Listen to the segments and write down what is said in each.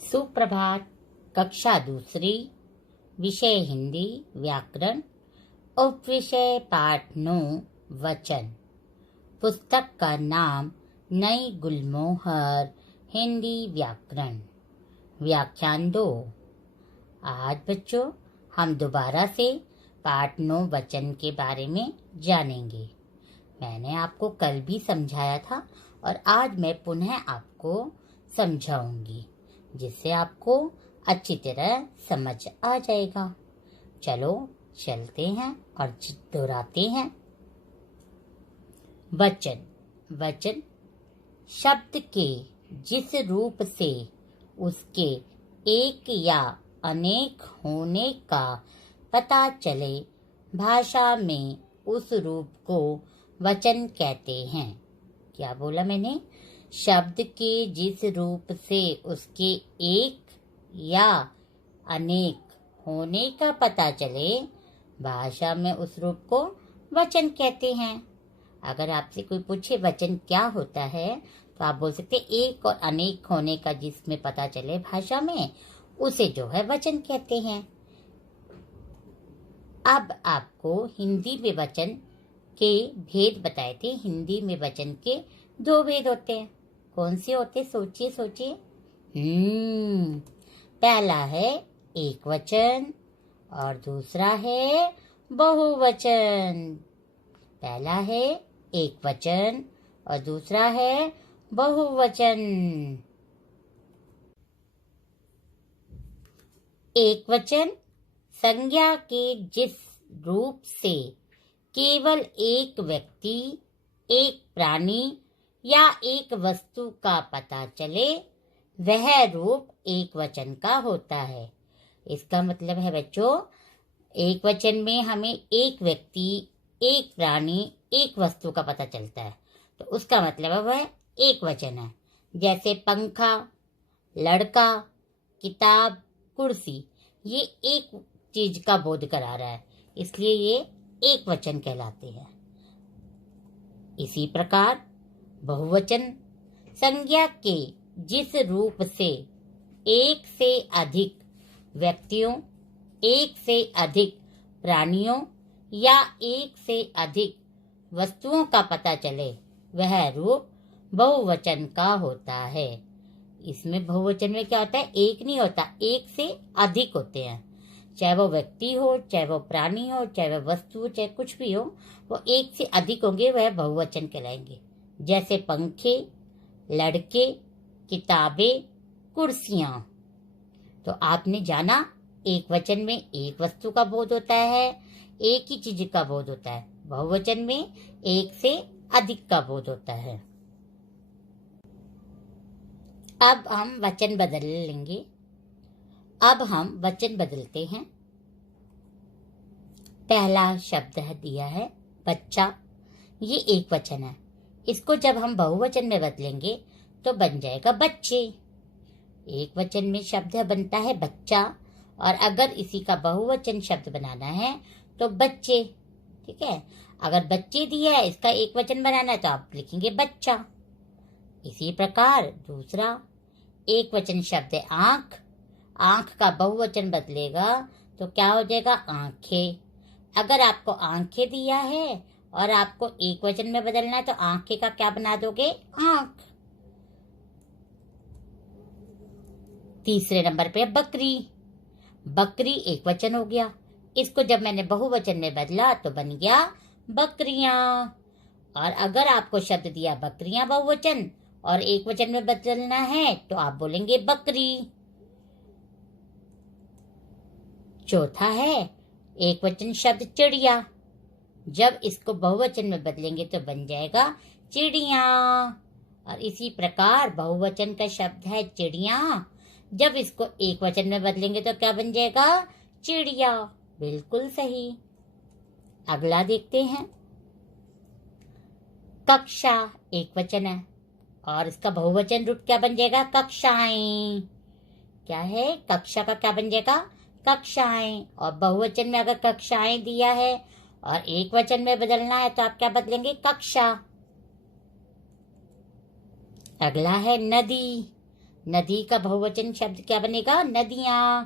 सुप्रभात। कक्षा दूसरी, विषय हिंदी व्याकरण, उपविषय पाठ 9 वचन। पुस्तक का नाम नई गुलमोहर हिंदी व्याकरण। व्याख्यान 2। आज बच्चों हम दोबारा से पाठ 9 वचन के बारे में जानेंगे। मैंने आपको कल भी समझाया था और आज मैं पुनः आपको समझाऊंगी, जिससे आपको अच्छी तरह समझ आ जाएगा। चलो चलते हैं और दोहराते हैं। वचन। वचन शब्द के जिस रूप से उसके एक या अनेक होने का पता चले, भाषा में उस रूप को वचन कहते हैं। क्या बोला मैंने? शब्द के जिस रूप से उसके एक या अनेक होने का पता चले, भाषा में उस रूप को वचन कहते हैं। अगर आपसे कोई पूछे वचन क्या होता है, तो आप बोल सकते एक और अनेक होने का जिसमें पता चले भाषा में, उसे जो है वचन कहते हैं। अब आपको हिंदी में वचन के भेद बताए थे। हिंदी में वचन के 2 भेद होते हैं। कौन से होते? सोचिए सोचिए। पहला है एक वचन और दूसरा है बहुवचन। पहला है एक वचन और दूसरा है बहुवचन। एक वचन संज्ञा के जिस रूप से केवल एक व्यक्ति, एक प्राणी या एक वस्तु का पता चले, वह रूप एक वचन का होता है। इसका मतलब है बच्चों, एक वचन में हमें एक व्यक्ति, एक प्राणी, एक वस्तु का पता चलता है, तो उसका मतलब है वह एक वचन है। जैसे पंखा, लड़का, किताब, कुर्सी, ये एक चीज का बोध करा रहा है, इसलिए ये एक वचन कहलाते हैं। इसी प्रकार बहुवचन संज्ञा के जिस रूप से एक से अधिक व्यक्तियों, एक से अधिक प्राणियों या एक से अधिक वस्तुओं का पता चले, वह रूप बहुवचन का होता है। इसमें बहुवचन में क्या होता है? एक नहीं होता, एक से अधिक होते हैं। चाहे वो व्यक्ति हो, चाहे वो प्राणी हो, चाहे वो वस्तु हो, चाहे कुछ भी हो, वो एक से अधिक होंगे, वह बहुवचन कहलाएंगे। जैसे पंखे, लड़के, किताबें, कुर्सियां। तो आपने जाना, एक वचन में एक वस्तु का बोध होता है, एक ही चीज का बोध होता है। बहुवचन में एक से अधिक का बोध होता है। अब हम वचन बदल लेंगे। अब हम वचन बदलते हैं। पहला शब्द है दिया है बच्चा। ये एक वचन है। इसको जब हम बहुवचन में बदलेंगे तो बन जाएगा बच्चे। एक वचन में शब्द बनता है बच्चा, और अगर इसी का बहुवचन शब्द बनाना है तो बच्चे। ठीक है, अगर बच्चे दिया है, इसका एक वचन बनाना है, तो आप लिखेंगे बच्चा। इसी प्रकार दूसरा एक वचन शब्द है आंख। आंख का बहुवचन बदलेगा तो क्या हो जाएगा? आंखें। अगर आपको आंखें दिया है और आपको एक वचन में बदलना है, तो आंखें का क्या बना दोगे? आंख। तीसरे नंबर पे बकरी। बकरी एक वचन हो गया। इसको जब मैंने बहुवचन में बदला तो बन गया बकरियां। और अगर आपको शब्द दिया बकरियां बहुवचन और एक वचन में बदलना है, तो आप बोलेंगे बकरी। चौथा है एक वचन शब्द चिड़िया। जब इसको बहुवचन में बदलेंगे तो बन जाएगा चिड़िया। और इसी प्रकार बहुवचन का शब्द है चिड़िया। जब इसको एक वचन में बदलेंगे तो क्या बन जाएगा? चिड़िया। बिल्कुल सही। अगला देखते हैं। कक्षा एक वचन है और इसका बहुवचन रूप क्या बन जाएगा? कक्षाएं। क्या है? कक्षा का क्या बन जाएगा? कक्षाएं। और बहुवचन में अगर कक्षाएं दिया है और एक वचन में बदलना है, तो आप क्या बदलेंगे? कक्षा। अगला है नदी। नदी का बहुवचन शब्द क्या बनेगा? नदियां।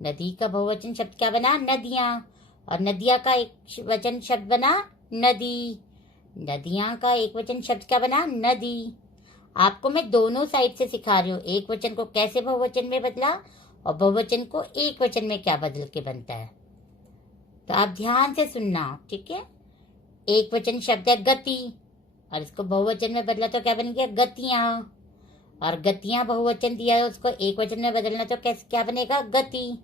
नदी का बहुवचन शब्द क्या बना? नदियां। और नदिया का एक वचन शब्द बना नदी। नदियां का एक वचन शब्द क्या बना? नदी। आपको मैं दोनों साइड से सिखा रही हूँ, एक वचन को कैसे बहुवचन में बदला और बहुवचन को एक वचन में क्या बदल के बनता है। तो आप ध्यान से सुनना, ठीक है। एक वचन शब्द है गति, और इसको बहुवचन में बदला तो क्या बन गया? गतियां। और गतियां बहुवचन दिया है, उसको एक वचन में बदलना तो कैसे क्या बनेगा? गति।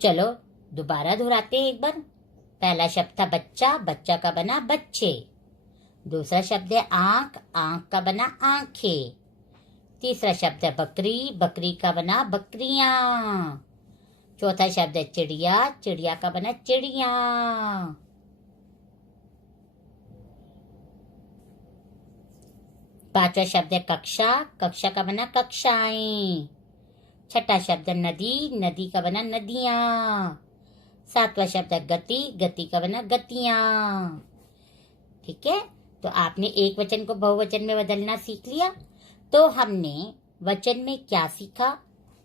चलो दोबारा दोहराते हैं एक बार। पहला शब्द था बच्चा, बच्चा का बना बच्चे। दूसरा शब्द है आंख, आंख का बना आंखें। तीसरा शब्द है बकरी, बकरी का बना बकरियां। चौथा शब्द है चिड़िया, चिड़िया का बना चिड़िया। पांचवा शब्द है कक्षा, कक्षा का बना कक्षाएं। छठा शब्द है नदी, नदी का बना नदियां। सातवां शब्द है गति, गति का बना गतियां। ठीक है, तो आपने एक वचन को बहुवचन में बदलना सीख लिया। तो हमने वचन में क्या सीखा,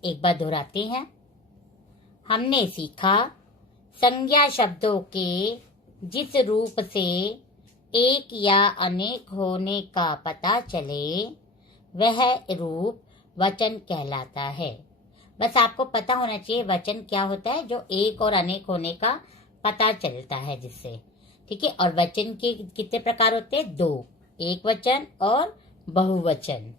एक बार दोहराते हैं। हमने सीखा संज्ञा शब्दों के जिस रूप से एक या अनेक होने का पता चले वह रूप वचन कहलाता है। बस आपको पता होना चाहिए वचन क्या होता है, जो एक और अनेक होने का पता चलता है जिससे। ठीक है, और वचन के कितने प्रकार होते हैं? दो, एक वचन और बहुवचन।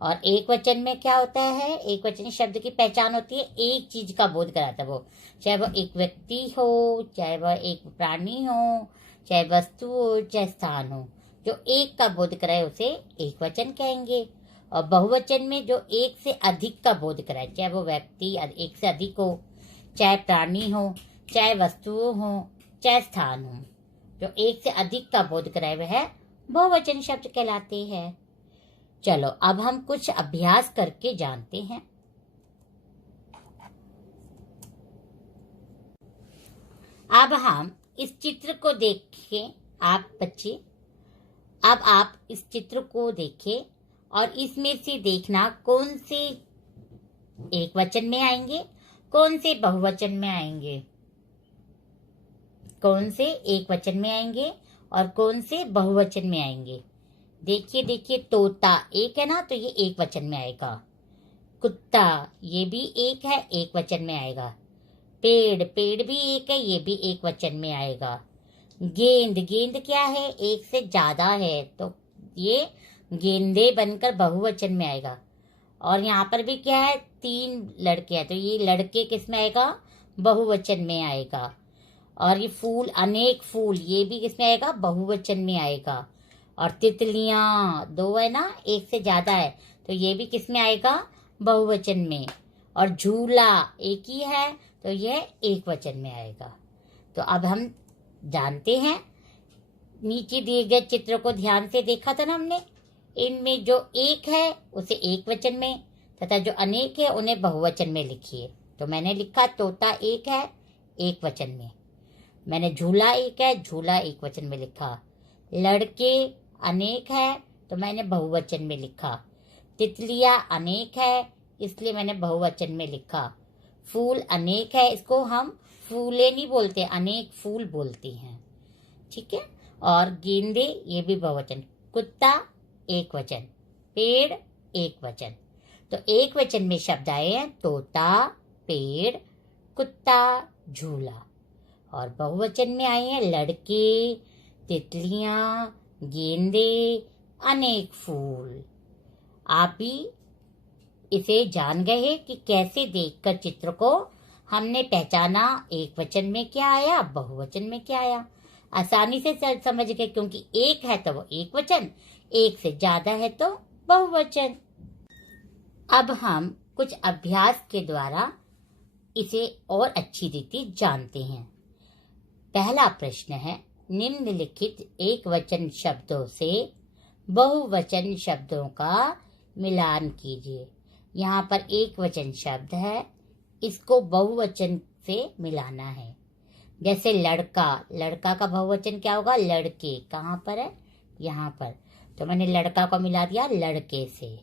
और एक वचन में क्या होता है? एक वचन शब्द की पहचान होती है, एक चीज का बोध कराता है वो, चाहे वो एक व्यक्ति हो, चाहे वह एक प्राणी हो, चाहे वस्तु हो, चाहे स्थान हो। जो एक का बोध कराए उसे एक वचन कहेंगे। और बहुवचन में जो एक से अधिक का बोध कराए, चाहे वो व्यक्ति एक से अधिक हो, चाहे प्राणी हो, चाहे वस्तुओं हो, चाहे स्थान हो, जो एक से अधिक का बोध कराए वह बहुवचन शब्द कहलाते हैं। चलो अब हम कुछ अभ्यास करके जानते हैं। अब हम इस चित्र को देखें, आप बच्चे, अब आप इस चित्र को देखें और इसमें से देखना कौन से एक वचन में आएंगे, कौन से बहुवचन में आएंगे, कौन से एक वचन में आएंगे और कौन से बहुवचन में आएंगे। देखिए देखिए, तोता एक है ना, तो ये एक वचन में आएगा। कुत्ता ये भी एक है, एक वचन में आएगा। पेड़, पेड़ भी एक है, ये भी एक वचन में आएगा। गेंद, गेंद क्या है? एक से ज्यादा है, तो ये गेंदे बनकर बहुवचन में आएगा। और यहाँ पर भी क्या है? तीन लड़के हैं, तो ये लड़के किस में आएगा? बहुवचन में आएगा। और ये फूल, अनेक फूल, ये भी किस में आएगा? बहुवचन में आएगा। और तितलियां दो है ना, एक से ज्यादा है, तो ये भी किस में आएगा? बहुवचन में। और झूला एक ही है, तो यह एक वचन में आएगा। तो अब हम जानते हैं, नीचे दिए गए चित्र को ध्यान से देखा था ना हमने, इनमें जो एक है उसे एक वचन में तथा जो अनेक है उन्हें बहुवचन में लिखिए। तो मैंने लिखा तोता एक है, एक वचन में। मैंने झूला एक है, झूला एक वचन में लिखा। लड़के अनेक है, तो मैंने बहुवचन में लिखा। तितलियां अनेक है, इसलिए मैंने बहुवचन में लिखा। फूल अनेक है, इसको हम फूले नहीं बोलते, अनेक फूल बोलते हैं। ठीक है, और गेंदे ये भी बहुवचन। कुत्ता एक वचन, पेड़ एक वचन। तो एक वचन में शब्द आए हैं तोता, पेड़, कुत्ता, झूला। और बहुवचन में आए हैं लड़के, तितलियां, गेंदे, अनेक फूल। आप भी इसे जान गए कि कैसे देखकर चित्र को हमने पहचाना एक वचन में क्या आया, बहुवचन में क्या आया। आसानी से समझ गए, क्योंकि एक है तो वो एक वचन, एक से ज्यादा है तो बहुवचन। अब हम कुछ अभ्यास के द्वारा इसे और अच्छी रीति जानते हैं। पहला प्रश्न है, निम्नलिखित एक वचन शब्दों से बहुवचन शब्दों का मिलान कीजिए। यहाँ पर एक वचन शब्द है, इसको बहुवचन से मिलाना है। जैसे लड़का, लड़का का बहुवचन क्या होगा? लड़के। कहाँ पर है? यहाँ पर। तो मैंने लड़का को मिला दिया लड़के से।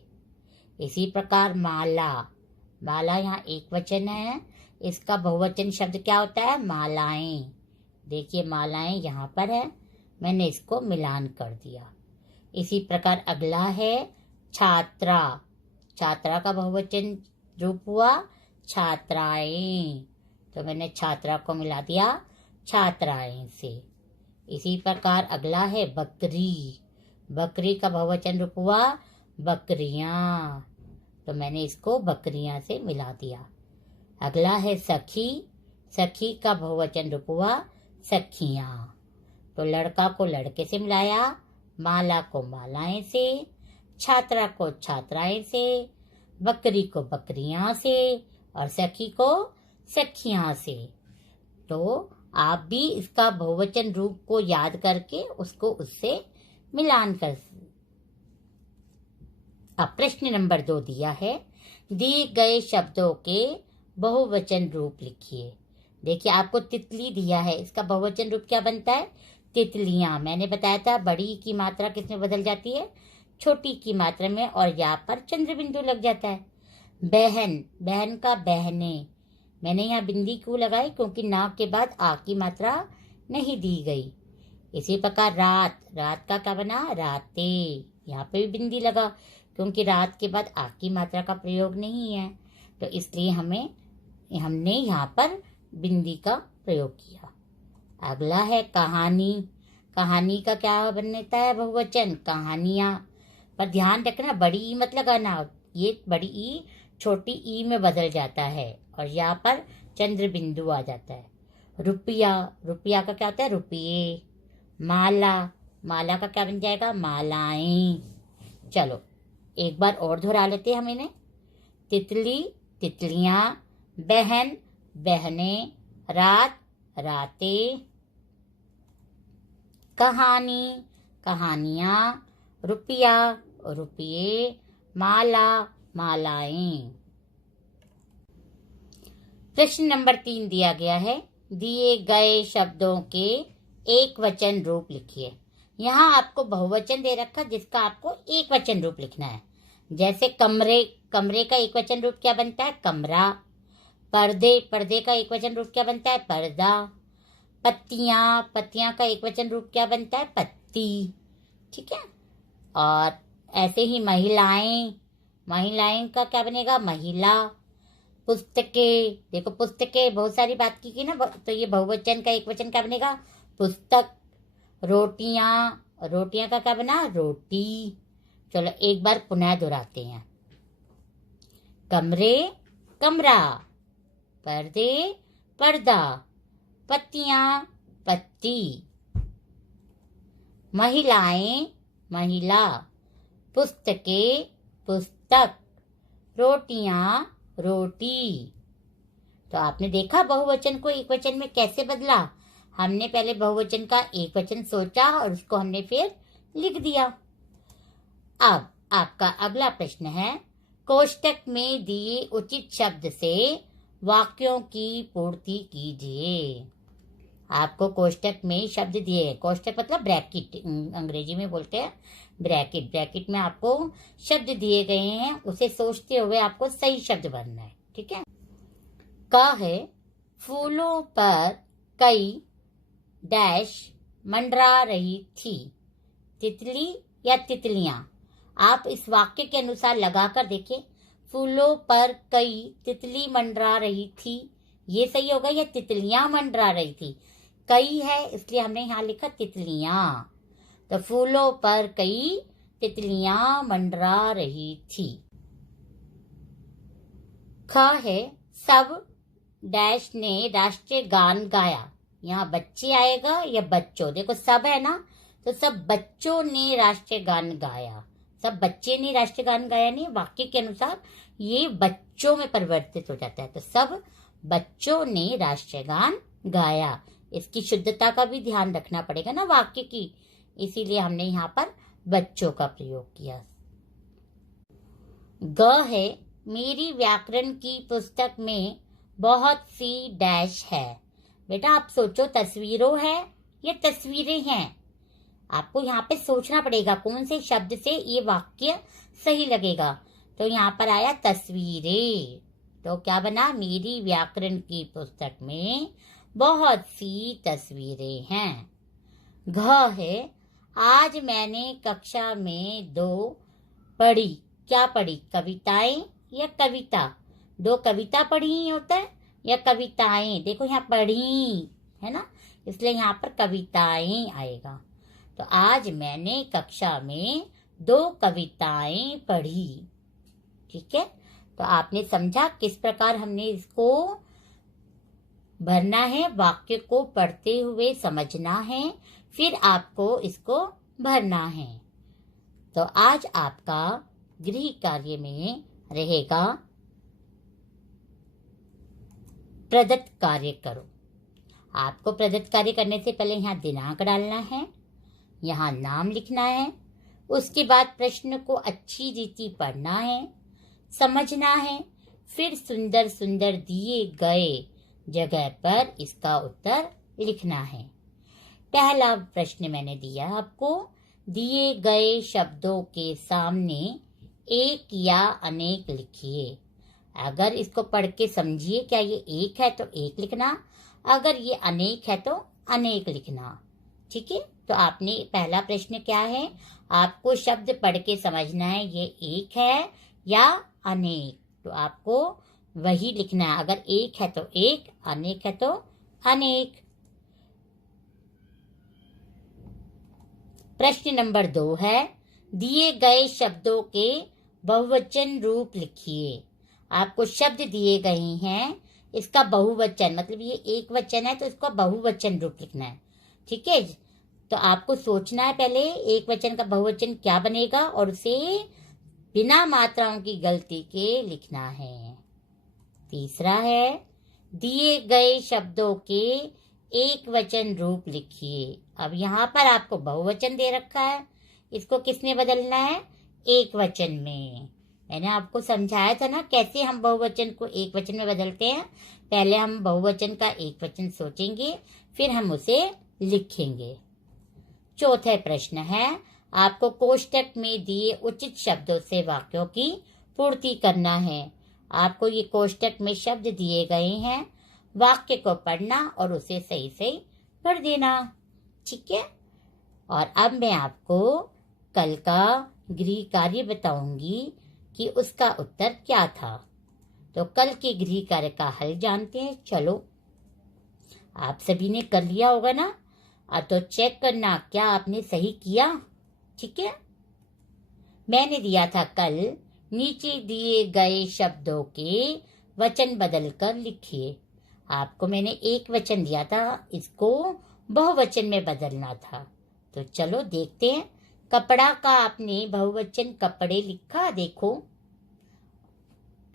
इसी प्रकार माला, माला यहाँ एक वचन है, इसका बहुवचन शब्द क्या होता है? मालाएं। देखिए मालाएं यहाँ पर है, मैंने इसको मिलान कर दिया। इसी प्रकार अगला है छात्रा। छात्रा का बहुवचन रूप हुआ छात्राएं, तो मैंने छात्रा को मिला दिया छात्राएं से। इसी प्रकार अगला है बकरी। बकरी का बहुवचन रूप हुआ बकरियां, तो मैंने इसको बकरियां से मिला दिया। अगला है सखी। सखी का बहुवचन रूप हुआ सखियां, तो लड़का को लड़के से मिलाया, माला को मालाएं से, छात्रा को छात्राएं से, बकरी को बकरियां से और सखी को सखियां से। तो आप भी इसका बहुवचन रूप को याद करके उसको उससे मिलान कर। अब प्रश्न नंबर 2 दिया है, दिए गए शब्दों के बहुवचन रूप लिखिए। देखिए आपको तितली दिया है, इसका बहुवचन रूप क्या बनता है? तितलियां। मैंने बताया था बड़ी की मात्रा किसमें बदल जाती है? छोटी की मात्रा में, और यहाँ पर चंद्र बिंदु लग जाता है। बहन, बहन का बहने। मैंने यहाँ बिंदी क्यों लगाई? क्योंकि ना के बाद आ की मात्रा नहीं दी गई। इसी प्रकार रात, रात का क्या बना? राते। यहाँ पे भी बिंदी लगा क्योंकि रात के बाद आ की मात्रा का प्रयोग नहीं है, तो इसलिए हमने यहाँ पर बिंदी का प्रयोग किया। अगला है कहानी। कहानी का क्या बनता है? बहुवचन कहानियां। पर ध्यान रखना बड़ी ई मत लगाना, ये बड़ी ई छोटी ई में बदल जाता है और यहाँ पर चंद्र बिंदु आ जाता है। रुपया, रुपया का क्या होता है? रुपये। माला, माला का क्या बन जाएगा? मालाएं। चलो एक बार और दोहरा लेते हैं हम इन्हें। तितली, तितलियां, बहन, बहनें, रात, रातें, कहानी, कहानियां, रुपया, रुपये, माला, मालाएं। प्रश्न नंबर 3 दिया गया है, दिए गए शब्दों के एक वचन रूप लिखिए। यहाँ आपको बहुवचन दे रखा जिसका आपको एक वचन रूप लिखना है। जैसे कमरे, कमरे का एक वचन रूप क्या बनता है? कमरा। पर्दे, पर्दे का एक वचन रूप क्या बनता है? पर्दा। पत्तियां, पत्तियां का एक वचन रूप क्या बनता है? पत्ती। ठीक है। और ऐसे ही महिलाएं, महिलाएं का क्या बनेगा? महिला। पुस्तकें, देखो पुस्तकें बहुत सारी बात की ना, तो ये बहुवचन का एक वचन क्या बनेगा? पुस्तक। रोटियां, रोटियां का क्या बना? रोटी। चलो एक बार पुनः दोहराते हैं। कमरे, कमरा। पर्दे, पर्दा। पत्तियां, पत्ती। महिलाएं, महिला। पुस्तकें, पुस्तक। रोटियां, रोटी। तो आपने देखा बहुवचन को एक वचन में कैसे बदला। हमने पहले बहुवचन का एक वचन सोचा और उसको हमने फिर लिख दिया। अब आपका अगला प्रश्न है, कोष्टक में दिए उचित शब्द से वाक्यों की पूर्ति कीजिए। आपको कोष्टक में शब्द दिए हैं, कोष्टक मतलब ब्रैकेट, अंग्रेजी में बोलते हैं ब्रैकेट। ब्रैकेट में आपको शब्द दिए गए हैं, उसे सोचते हुए आपको सही शब्द भरना है। ठीक है। क है, फूलों पर कई डैश मंडरा रही थी। तितली या तितलियां। आप इस वाक्य के अनुसार लगाकर देखें। फूलों पर कई तितली मंडरा रही थी, ये सही होगा या तितलियां मंडरा रही थी? कई है इसलिए हमने यहाँ लिखा तितलियां। तो फूलों पर कई तितलियां मंडरा रही थी। ख है, सब डैश ने राष्ट्रीय गान गाया। यहाँ बच्चे आएगा या बच्चों? देखो सब है ना, तो सब बच्चों ने राष्ट्रीय गान गाया। सब बच्चे ने राष्ट्रीय गान गाया नहीं, वाक्य के अनुसार ये बच्चों में परिवर्तित हो जाता है। तो सब बच्चों ने राष्ट्रीय गान गाया। इसकी शुद्धता का भी ध्यान रखना पड़ेगा ना वाक्य की, इसीलिए हमने यहाँ पर बच्चों का प्रयोग किया। ग है, मेरी व्याकरण की पुस्तक में बहुत सी डैश है। बेटा आप सोचो, तस्वीरों है या तस्वीरें हैं? आपको यहाँ पे सोचना पड़ेगा कौन से शब्द से ये वाक्य सही लगेगा। तो यहाँ पर आया तस्वीरें, तो क्या बना, मेरी व्याकरण की पुस्तक में बहुत सी तस्वीरें हैं। घ है, आज मैंने कक्षा में 2 पढ़ी। क्या पढ़ी, कविताएं या कविता? 2 कविता पढ़ी ही होता है या कविताएं? देखो यहाँ पढ़ी है ना, इसलिए यहाँ पर कविताएं आएगा। तो आज मैंने कक्षा में 2 कविताएं पढ़ी। ठीक है, तो आपने समझा किस प्रकार हमने इसको भरना है। वाक्य को पढ़ते हुए समझना है, फिर आपको इसको भरना है। तो आज आपका गृह कार्य में रहेगा प्रदत्त कार्य करो। आपको प्रदत्त कार्य करने से पहले यहाँ दिनांक डालना है, यहाँ नाम लिखना है, उसके बाद प्रश्न को अच्छी रीति पढ़ना है, समझना है, फिर सुंदर सुंदर दिए गए जगह पर इसका उत्तर लिखना है। पहला प्रश्न मैंने दिया आपको, दिए गए शब्दों के सामने एक या अनेक लिखिए। अगर इसको पढ़ के समझिए, क्या ये एक है तो एक लिखना, अगर ये अनेक है तो अनेक लिखना। ठीक है, तो आपने पहला प्रश्न क्या है, आपको शब्द पढ़ के समझना है ये एक है या अनेक, तो आपको वही लिखना है। अगर एक है तो एक, अनेक है तो अनेक। प्रश्न नंबर 2 है, दिए गए शब्दों के बहुवचन रूप लिखिए। आपको शब्द दिए गए हैं, इसका बहुवचन, मतलब ये एक वचन है तो इसका बहुवचन रूप लिखना है। ठीक है, तो आपको सोचना है पहले एक वचन का बहुवचन क्या बनेगा और उसे बिना मात्राओं की गलती के लिखना है। तीसरा है, दिए गए शब्दों के एक वचन रूप लिखिए। अब यहाँ पर आपको बहुवचन दे रखा है, इसको किसमें बदलना है, एक वचन में। मैंने आपको समझाया था ना कैसे हम बहुवचन को एक वचन में बदलते हैं। पहले हम बहुवचन का एक वचन सोचेंगे, फिर हम उसे लिखेंगे। चौथा प्रश्न है, आपको कोष्टक में दिए उचित शब्दों से वाक्यों की पूर्ति करना है। आपको ये कोष्टक में शब्द दिए गए हैं, वाक्य को पढ़ना और उसे सही सही पढ़ देना। ठीक है, और अब मैं आपको कल का गृह कार्य बताऊंगी कि उसका उत्तर क्या था। तो कल के गृह कार्य का हल जानते हैं। चलो, आप सभी ने कर लिया होगा ना, अब तो चेक करना क्या आपने सही किया। ठीक है, मैंने दिया था कल, नीचे दिए गए शब्दों के वचन बदलकर लिखिए। आपको मैंने एक वचन दिया था, इसको बहुवचन में बदलना था। तो चलो देखते हैं। कपड़ा का आपने बहुवचन कपड़े लिखा, देखो,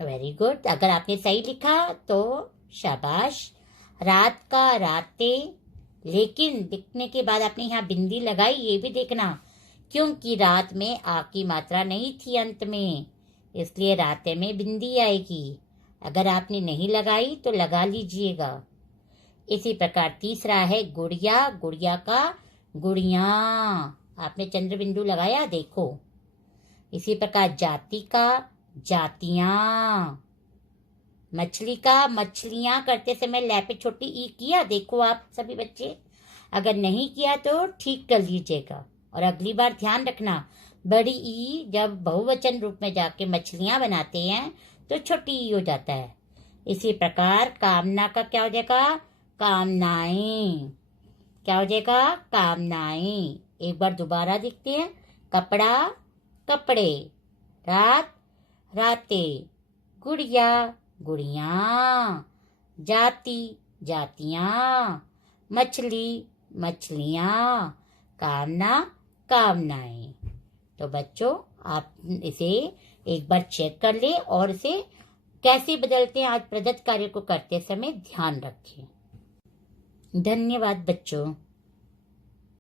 वेरी गुड। अगर आपने सही लिखा तो शाबाश। रात का रातें, लेकिन लिखने के बाद आपने यहाँ बिंदी लगाई, ये भी देखना, क्योंकि रात में आ की मात्रा नहीं थी अंत में, इसलिए रातें में बिंदी आएगी। अगर आपने नहीं लगाई तो लगा लीजिएगा। इसी प्रकार तीसरा है गुड़िया, गुड़िया का गुड़िया, आपने चंद्र बिंदु लगाया, देखो। इसी प्रकार जाति का जातियां, मछली का मछलियां करते समय लै पे छोटी ई किया, देखो आप सभी बच्चे। अगर नहीं किया तो ठीक कर लीजिएगा, और अगली बार ध्यान रखना, बड़ी ई जब बहुवचन रूप में जाके मछलियां बनाते हैं तो छोटी ई हो जाता है। इसी प्रकार कामना का क्या हो जाएगा, कामनाएं। क्या हो जाएगा, कामनाएं। एक बार दोबारा देखते हैं, कपड़ा कपड़े, रात रातें, गुड़िया गुड़ियां, जाति जातियां, मछली मछलियां, कामना कामनाएं। तो बच्चों, आप इसे एक बार चेक कर ले और इसे कैसे बदलते हैं आज प्रदत्त कार्य को करते समय ध्यान रखें। धन्यवाद बच्चों।